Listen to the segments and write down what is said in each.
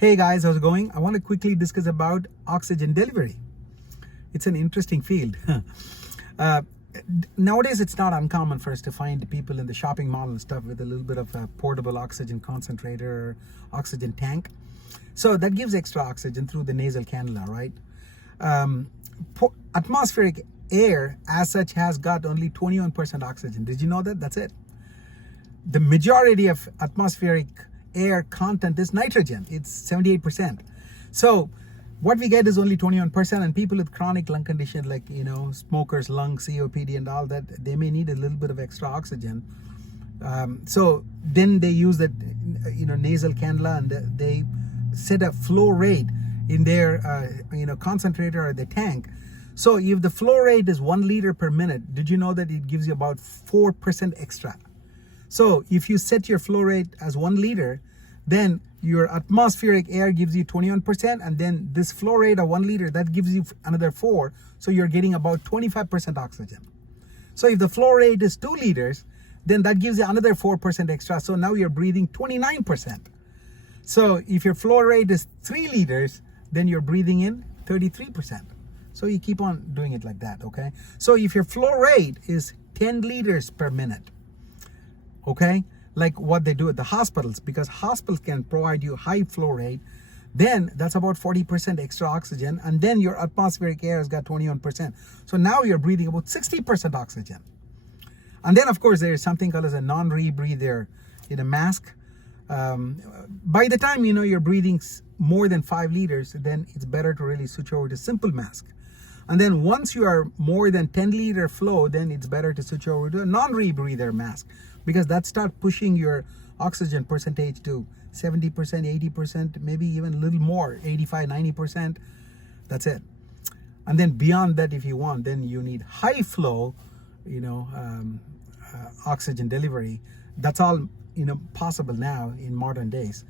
Hey guys, how's it going? I want to quickly discuss about oxygen delivery. It's an interesting field. uh, Nowadays, it's not uncommon for us to find people in the shopping mall and stuff with a little bit of a portable oxygen concentrator or oxygen tank. So that gives extra oxygen through the nasal cannula, right? Um, Atmospheric air as such has got only 21% oxygen. Did you know that? That's it. The majority of atmospheric air content is nitrogen. It's 78%. So what we get is only 21%, and people with chronic lung condition like smokers, lung, COPD and all that, they may need a little bit of extra oxygen. So then they use that nasal cannula, and they set a flow rate in their concentrator or the tank. So if the flow rate is 1 liter per minute, did you know that it gives you about 4% extra? So if you set your flow rate as 1 liter, then your atmospheric air gives you 21%, and then this flow rate of 1 liter, that gives you another 4. So you're getting about 25% oxygen. So if the flow rate is 2 liters, then that gives you another 4% extra. So now you're breathing 29%. So if your flow rate is 3 liters, then you're breathing in 33%. So you keep on doing it like that, okay? So if your flow rate is 10 liters per minute, okay, like what they do at the hospitals, because hospitals can provide you high flow rate, then that's about 40% extra oxygen, and then your atmospheric air has got 21%. So now you're breathing about 60% oxygen. And then of course there's something called as a non-rebreather in a mask. By the time you're breathing more than 5 liters, then it's better to really switch over to simple mask. And then once you are more than 10 liter flow, then it's better to switch over to a non-rebreather mask, because that starts pushing your oxygen percentage to 70%, 80%, maybe even a little more, 85, 90%. That's it. And then beyond that, if you want, then you need high flow, oxygen delivery. That's all possible now in modern days,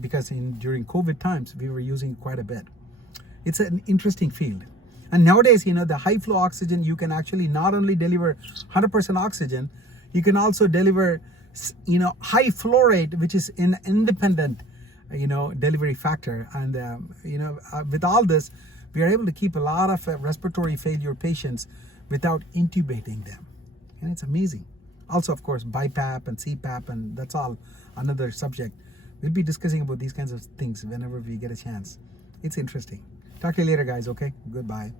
because during COVID times we were using quite a bit. It's an interesting field. And nowadays, the high flow oxygen, you can actually not only deliver 100% oxygen, you can also deliver, high flow rate, which is an independent, delivery factor. And, with all this, we are able to keep a lot of respiratory failure patients without intubating them. And it's amazing. Also, of course, BiPAP and CPAP, and that's all another subject. We'll be discussing about these kinds of things whenever we get a chance. It's interesting. Talk to you later, guys, okay? Goodbye.